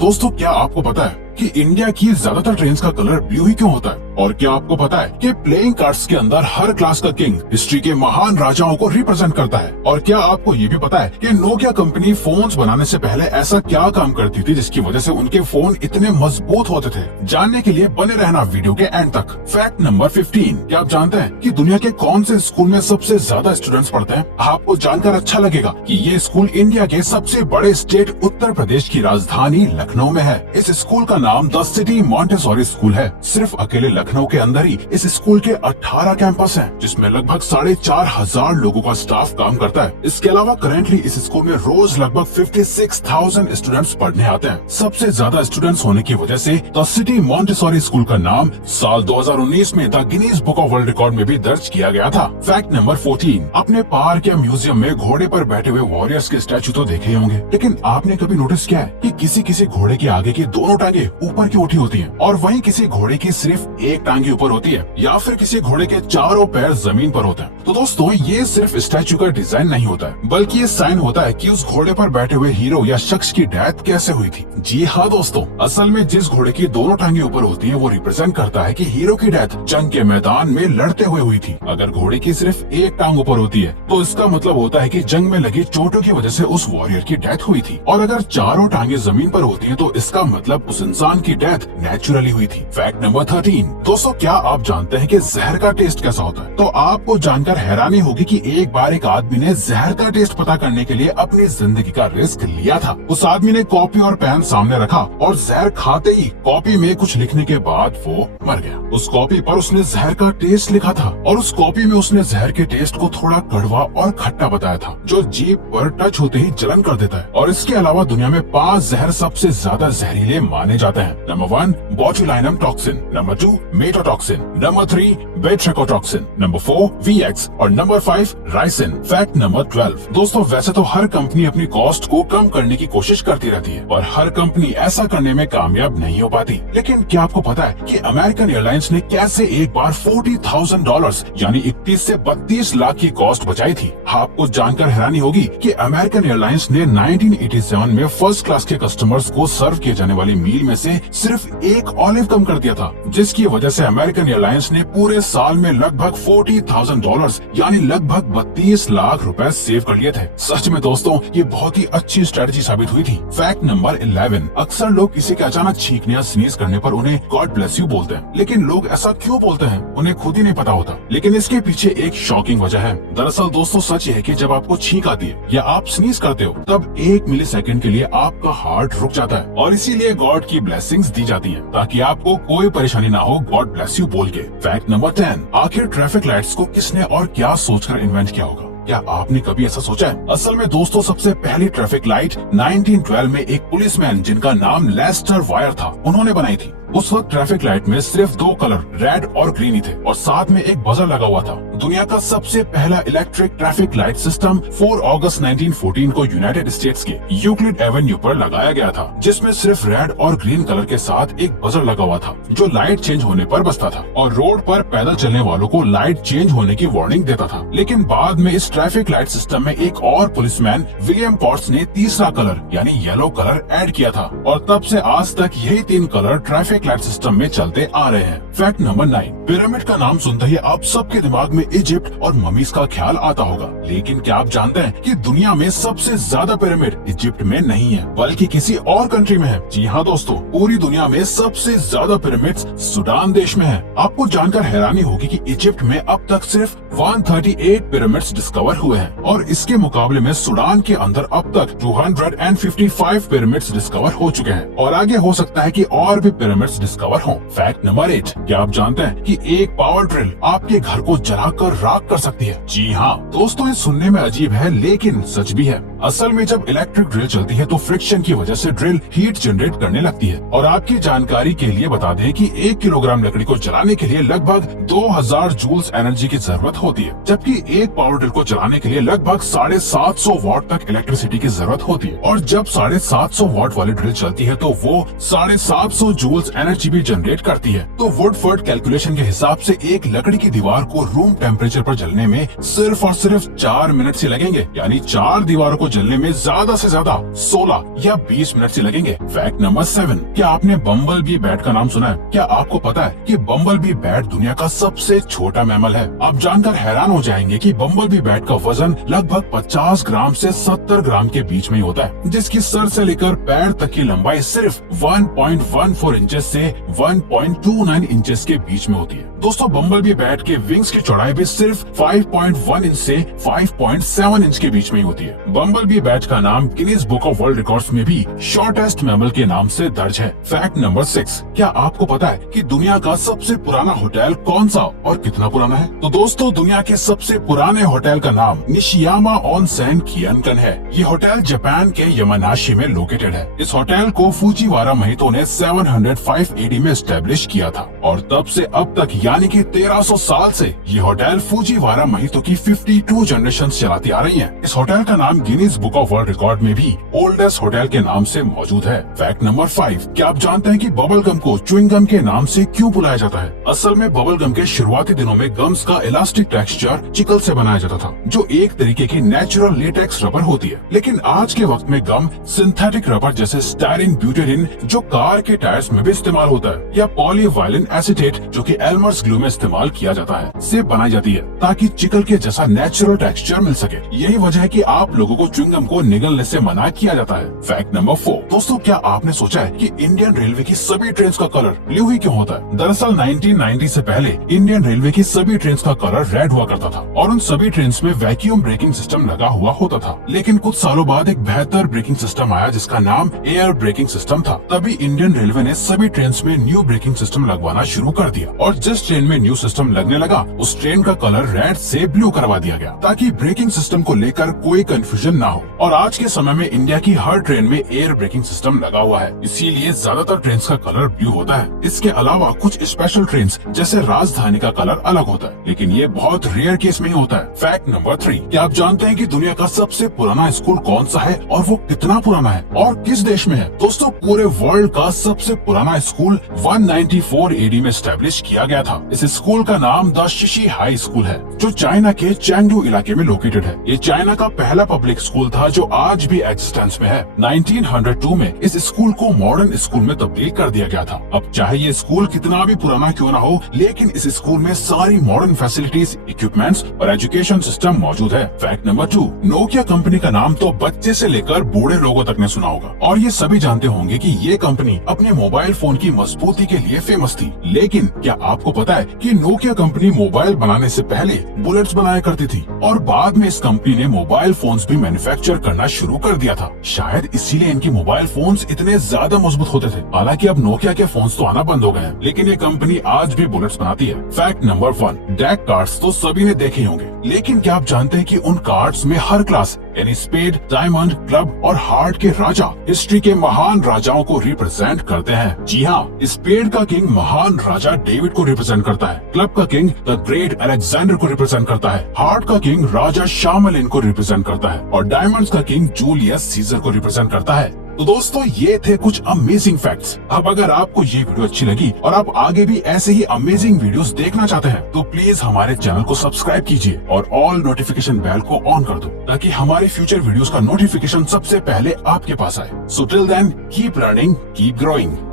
दोस्तों, क्या आपको पता है कि इंडिया की ज्यादातर ट्रेन का कलर ब्लू ही क्यों होता है? और क्या आपको पता है कि प्लेइंग कार्ड्स के अंदर हर क्लास का किंग हिस्ट्री के महान राजाओं को रिप्रेजेंट करता है? और क्या आपको ये भी पता है कि नोकिया कंपनी फोन्स बनाने से पहले ऐसा क्या काम करती थी जिसकी वजह से उनके फोन इतने मजबूत होते थे? जानने के लिए बने रहना वीडियो के एंड तक। फैक्ट नंबर 15, क्या आप जानते हैं कि दुनिया के कौन से स्कूल में सबसे ज्यादा स्टूडेंट्स पढ़ते हैं? आपको जानकर अच्छा लगेगा कि ये स्कूल इंडिया के सबसे बड़े स्टेट उत्तर प्रदेश की राजधानी लखनऊ में है। इस स्कूल का नाम द सिटी मॉन्टेसोरी स्कूल है। सिर्फ अकेले लखनऊ के अंदर ही इस स्कूल के 18 कैंपस हैं, जिसमें लगभग 4,500 लोगों का स्टाफ काम करता है। इसके अलावा करेंटली इस स्कूल में रोज लगभग 56,000 स्टूडेंट्स पढ़ने आते हैं। सबसे ज्यादा स्टूडेंट्स होने की वजह से द सिटी मॉन्टेसोरी स्कूल का नाम साल 2019 में the Guinness book of world record में भी दर्ज किया गया था। फैक्ट नंबर 14, अपने पार्क या म्यूजियम में घोड़े पर बैठे हुए वॉरियर्स के स्टैचू तो देखे होंगे, लेकिन आपने कभी नोटिस किया है कि किसी घोड़े के आगे की दोनों टांगे ऊपर की उठी होती हैं और वहीं किसी घोड़े की सिर्फ एक टांगे ऊपर होती है, या फिर किसी घोड़े के चारों पैर जमीन पर होते हैं? तो दोस्तों, ये सिर्फ स्टैचू का डिजाइन नहीं होता है, बल्कि ये साइन होता है कि उस घोड़े पर बैठे हुए हीरो या शख्स की डेथ कैसे हुई थी। जी हाँ दोस्तों, असल में जिस घोड़े की दोनों टांगे ऊपर होती है वो रिप्रेजेंट करता है कि हीरो की डेथ जंग के मैदान में लड़ते हुए हुई थी। अगर घोड़े की सिर्फ एक टांग ऊपर होती है तो इसका मतलब होता है कि जंग में लगी चोटों की वजह से उस वॉरियर की डेथ हुई थी, और अगर चारों टांगे जमीन पर होती है तो इसका मतलब उस इंसान की डेथ नेचुरली हुई थी। फैक्ट नंबर 13, दोस्तों, क्या आप जानते हैं कि जहर का टेस्ट कैसा होता है? तो आपको जानकर हैरानी होगी कि एक बार एक आदमी ने जहर का टेस्ट पता करने के लिए अपनी जिंदगी का रिस्क लिया था। उस आदमी ने कॉपी और पेन सामने रखा और जहर खाते ही कॉपी में कुछ लिखने के बाद वो मर गया। उस कॉपी पर उसने जहर का टेस्ट लिखा था और उस कॉपी में उसने जहर के टेस्ट को थोड़ा कड़वा और खट्टा बताया था, जो जीभ पर टच होते ही जलन कर देता है। और इसके अलावा दुनिया में 5 जहर सबसे ज्यादा जहरीले माने जाते हैं। Number 1 botulinum toxin, number 2 maitotoxin, number 3 batrachotoxin, number 4 VX और नंबर 5 राइसिन। फैक्ट नंबर 12, दोस्तों, वैसे तो हर कंपनी अपनी कॉस्ट को कम करने की कोशिश करती रहती है और हर कंपनी ऐसा करने में कामयाब नहीं हो पाती, लेकिन क्या आपको पता है कि अमेरिकन एयरलाइंस ने कैसे एक बार $40,000 यानी 31 से 32 लाख की कॉस्ट बचाई थी? आपको जानकर हैरानी होगी कि अमेरिकन एयरलाइंस ने 1987 में फर्स्ट क्लास के कस्टमर्स को सर्व किए जाने वाली मील में से सिर्फ एक ऑलिव कम कर दिया था, जिसकी वजह से अमेरिकन एयरलाइंस ने पूरे साल में लगभग $40,000 यानी लगभग 32 लाख रुपए सेव कर लिए थे। सच में दोस्तों, ये बहुत ही अच्छी स्ट्रेटजी साबित हुई थी। फैक्ट नंबर 11, अक्सर लोग किसी के अचानक छींकने या स्नीज करने पर उन्हें गॉड ब्लेस यू बोलते हैं, लेकिन लोग ऐसा क्यों बोलते हैं उन्हें खुद ही नहीं पता होता। लेकिन इसके पीछे एक शॉकिंग वजह है। दरअसल दोस्तों, सच ये है कि जब आपको छींक आती है या आप स्नीज करते हो तब 1 मिलीसेकंड के लिए आपका हार्ट रुक जाता है और इसीलिए गॉड की ब्लेसिंग्स दी जाती है ताकि आपको कोई परेशानी ना हो गॉड ब्लेस यू बोल के। फैक्ट नंबर 10, आखिर ट्रैफिक लाइट्स को किसने और क्या सोचकर इन्वेंट किया होगा? क्या आपने कभी ऐसा सोचा है? असल में दोस्तों, सबसे पहली ट्रैफिक लाइट 1912 में एक पुलिसमैन जिनका नाम लेस्टर वायर था, उन्होंने बनाई थी। उस वक्त ट्रैफिक लाइट में सिर्फ 2 कलर रेड और ग्रीन ही थे और साथ में एक बजर लगा हुआ था। दुनिया का सबसे पहला इलेक्ट्रिक ट्रैफिक लाइट सिस्टम 4 अगस्त 1914 को यूनाइटेड स्टेट्स के यूक्लिड एवेन्यू पर लगाया गया था, जिसमें सिर्फ रेड और ग्रीन कलर के साथ एक बजर लगा हुआ था जो लाइट चेंज होने पर बजता था और रोड पर पैदल चलने वालों को लाइट चेंज होने की वार्निंग देता था। लेकिन बाद में इस ट्रैफिक लाइट सिस्टम में एक और पुलिसमैन विलियम पॉट्स ने तीसरा कलर यानी येलो कलर ऐड किया था और तब से आज तक यही 3 कलर ट्रैफिक लाइट सिस्टम में चलते आ रहे हैं। फैक्ट नंबर 9, पिरामिड का नाम सुनते ही आप सबके दिमाग में इजिप्ट और ममीज का ख्याल आता होगा, लेकिन क्या आप जानते हैं कि दुनिया में सबसे ज्यादा पिरामिड इजिप्ट में नहीं है बल्कि किसी और कंट्री में है? जी हाँ दोस्तों, पूरी दुनिया में सबसे ज्यादा पिरामिड्स सूडान देश में है। आपको जानकर हैरानी होगी कि इजिप्ट में अब तक सिर्फ 138 पिरामिड्स डिस्कवर हुए हैं और इसके मुकाबले में सूडान के अंदर अब तक 255 पिरामिड्स डिस्कवर हो चुके हैं और आगे हो सकता है कि और भी पिरामिड्स डिस्कवर हों। फैक्ट नंबर 8, क्या आप जानते हैं कि एक पावर ड्रिल आपके घर को जलाकर राख कर सकती है? जी हाँ दोस्तों, ये सुनने में अजीब है लेकिन सच भी है। असल में जब इलेक्ट्रिक ड्रिल चलती है तो फ्रिक्शन की वजह से ड्रिल हीट जनरेट करने लगती है और आपकी जानकारी के लिए बता दें कि 1 किलोग्राम लकड़ी को जलाने के लिए लगभग 2000 जूल्स एनर्जी की जरूरत होती है, जबकि एक पावर ड्रिल को चलाने के लिए लगभग 750 वाट तक इलेक्ट्रिसिटी की जरूरत होती है। और जब 750 वाट वाली ड्रिल चलती है तो वो 750 जूल्स एनर्जी भी जनरेट करती है। तो वुडफोर्ड कैलकुलेशन के हिसाब से एक लकड़ी की दीवार को रूम टेम्परेचर पर जलने में सिर्फ और सिर्फ 4 मिनट से लगेंगे, यानी 4 दीवारों को जलने में ज्यादा से ज्यादा 16 या 20 मिनट से लगेंगे। फैक्ट नंबर 7, क्या आपने बम्बल बी बैट का नाम सुना है? क्या आपको पता है कि बम्बल बी बैट दुनिया का सबसे छोटा मैमल है? आप जानकर हैरान हो जाएंगे कि बम्बल बी बैट का वजन लगभग 50 ग्राम से 70 ग्राम के बीच में ही होता है, जिसकी सर से लेकर पैर तक की लंबाई सिर्फ 1.14 इंचेस से 1.29 इंचेस के बीच में होती है। दोस्तों, बम्बल बी बैट के विंग्स की चौड़ाई भी सिर्फ 5.1 इंच से 5.7 इंच के बीच में ही होती है। बम्बल बी बैट का नाम Guinness book of world records में भी शॉर्टेस्ट मैमल के नाम से दर्ज है। फैक्ट नंबर 6, क्या आपको पता है कि दुनिया का सबसे पुराना होटल कौन सा और कितना पुराना है? तो दोस्तों, दुनिया के सबसे पुराने होटल का नाम निशियामा ओनसेन कियनकन है। ये होटल जापान के यामानाशी में लोकेटेड है। इस होटल को फुजिवारा महितो ने 705 AD में एस्टेब्लिश किया था और तब से अब तक यानी कि 1300 साल से ये होटल फुजिवारा महितो की 52 जनरेशन चलाती आ रही है। इस होटल का नाम Guinness book of world record में भी ओल्डेस्ट होटल के नाम से मौजूद है। फैक्ट नंबर 5, क्या आप जानते हैं कि बबल गम को च्युइंग गम के नाम से क्यों बुलाया जाता है? असल में बबल गम के शुरुआती दिनों में गम्स का इलास्टिक टेक्सचर चिकल से बनाया जाता था, जो एक तरीके की नेचुरल लेटेक्स रबर होती है। लेकिन आज के वक्त में गम सिंथेटिक रबर जैसे स्टायरिन ब्यूटेरिन जो कार के टायर्स में भी इस्तेमाल होता है, या पॉलीवाइलिन एसीटेट जो कि एल्मर्स ग्लू में इस्तेमाल किया जाता है, से बनाई जाती है ताकि चिकल के जैसा नेचुरल टेक्सचर मिल सके। यही वजह है कि आप लोगों को च्युइंग गम को निगलने से मना किया जाता है। फैक्ट नंबर 4, दोस्तों, क्या आपने सोचा है कि इंडियन रेलवे की सभी ट्रेन का कलर ब्लू ही क्यों होता है? दरअसल 1990 से पहले इंडियन रेलवे की सभी ट्रेन का कलर रेड हुआ करता था और उन सभी ट्रेन में वैक्यूम ब्रेकिंग सिस्टम लगा हुआ होता था। लेकिन कुछ सालों बाद एक बेहतर ब्रेकिंग सिस्टम आया जिसका नाम एयर ब्रेकिंग सिस्टम था। तभी इंडियन रेलवे ने सभी ट्रेन में न्यू ब्रेकिंग सिस्टम लगवाना शुरू कर दिया और जिस ट्रेन में न्यू सिस्टम लगने लगा उस ट्रेन का कलर रेड से ब्लू करवा दिया गया ताकि ब्रेकिंग सिस्टम को लेकर कोई कंफ्यूजन ना हो। और आज के समय में इंडिया की हर ट्रेन में एयर ब्रेकिंग सिस्टम लगा हुआ है, इसीलिए ज्यादातर ट्रेन का कलर ब्लू होता है। इसके अलावा कुछ स्पेशल ट्रेन जैसे राजधानी का कलर अलग होता है, लेकिन ये बहुत रेयर केस में ही होता है। फैक्ट नंबर 3, क्या आप जानते हैं कि दुनिया का सबसे पुराना स्कूल कौन सा है और वो कितना पुराना है और किस देश में है? दोस्तों, पूरे वर्ल्ड का सबसे पुराना स्कूल 194 AD में एस्टेब्लिश किया गया था। इस स्कूल का नाम द शिशी हाई स्कूल है जो चाइना के चैंगडू इलाके में लोकेटेड है। ये चाइना का पहला पब्लिक स्कूल था जो आज भी एग्जिस्टेंस में है। 1902 में इस स्कूल को मॉडर्न स्कूल में तब्दील कर दिया गया था। अब चाहे ये स्कूल कितना भी पुराना क्यों ना हो, लेकिन इस स्कूल में सारी मॉडर्न फैसिलिटीज, इक्विपमेंट्स और एजुकेशन सिस्टम मौजूद है। फैक्ट नंबर 2, नोकिया कंपनी का नाम तो बच्चे से लेकर बूढ़े लोगों तक ने सुना होगा और ये सभी जानते होंगे कि ये कंपनी अपने मोबाइल फोन की मजबूती के लिए फेमस थी। लेकिन क्या आपको पता है कि नोकिया कंपनी मोबाइल बनाने से पहले बुलेट्स बनाया करती थी और बाद में इस कंपनी ने मोबाइल फोन्स भी मैन्युफैक्चर करना शुरू कर दिया था। शायद इसीलिए इनकी मोबाइल फोन्स इतने ज्यादा मजबूत होते थे। हालांकि अब नोकिया के फोन्स तो आना बंद हो गए हैं, लेकिन ये कंपनी आज भी बुलेट्स बनाती है। फैक्ट नंबर 1, डेक कार्ड्स तो सभी ने देखे होंगे, लेकिन क्या आप जानते हैं कि उन कार्ड्स में हर क्लास यानी स्पेड, डायमंड, क्लब और हार्ट के राजा हिस्ट्री के महान राजाओं को रिप्रेजेंट करते हैं? जी हाँ, स्पेड का किंग महान राजा डेविड को रिप्रेजेंट करता है, क्लब का किंग द ग्रेट अलेक्जेंडर को रिप्रेजेंट करता है, हार्ट का किंग राजा शामलिन को रिप्रेजेंट करता है और डायमंड्स का किंग जूलियस सीजर को रिप्रेजेंट करता है। तो दोस्तों, ये थे कुछ अमेजिंग फैक्ट्स। अब अगर आपको ये वीडियो अच्छी लगी और आप आगे भी ऐसे ही अमेजिंग वीडियोस देखना चाहते हैं तो प्लीज हमारे चैनल को सब्सक्राइब कीजिए और ऑल नोटिफिकेशन बेल को ऑन कर दो ताकि हमारे फ्यूचर वीडियोस का नोटिफिकेशन सबसे पहले आपके पास आए। So till then, keep learning, keep growing.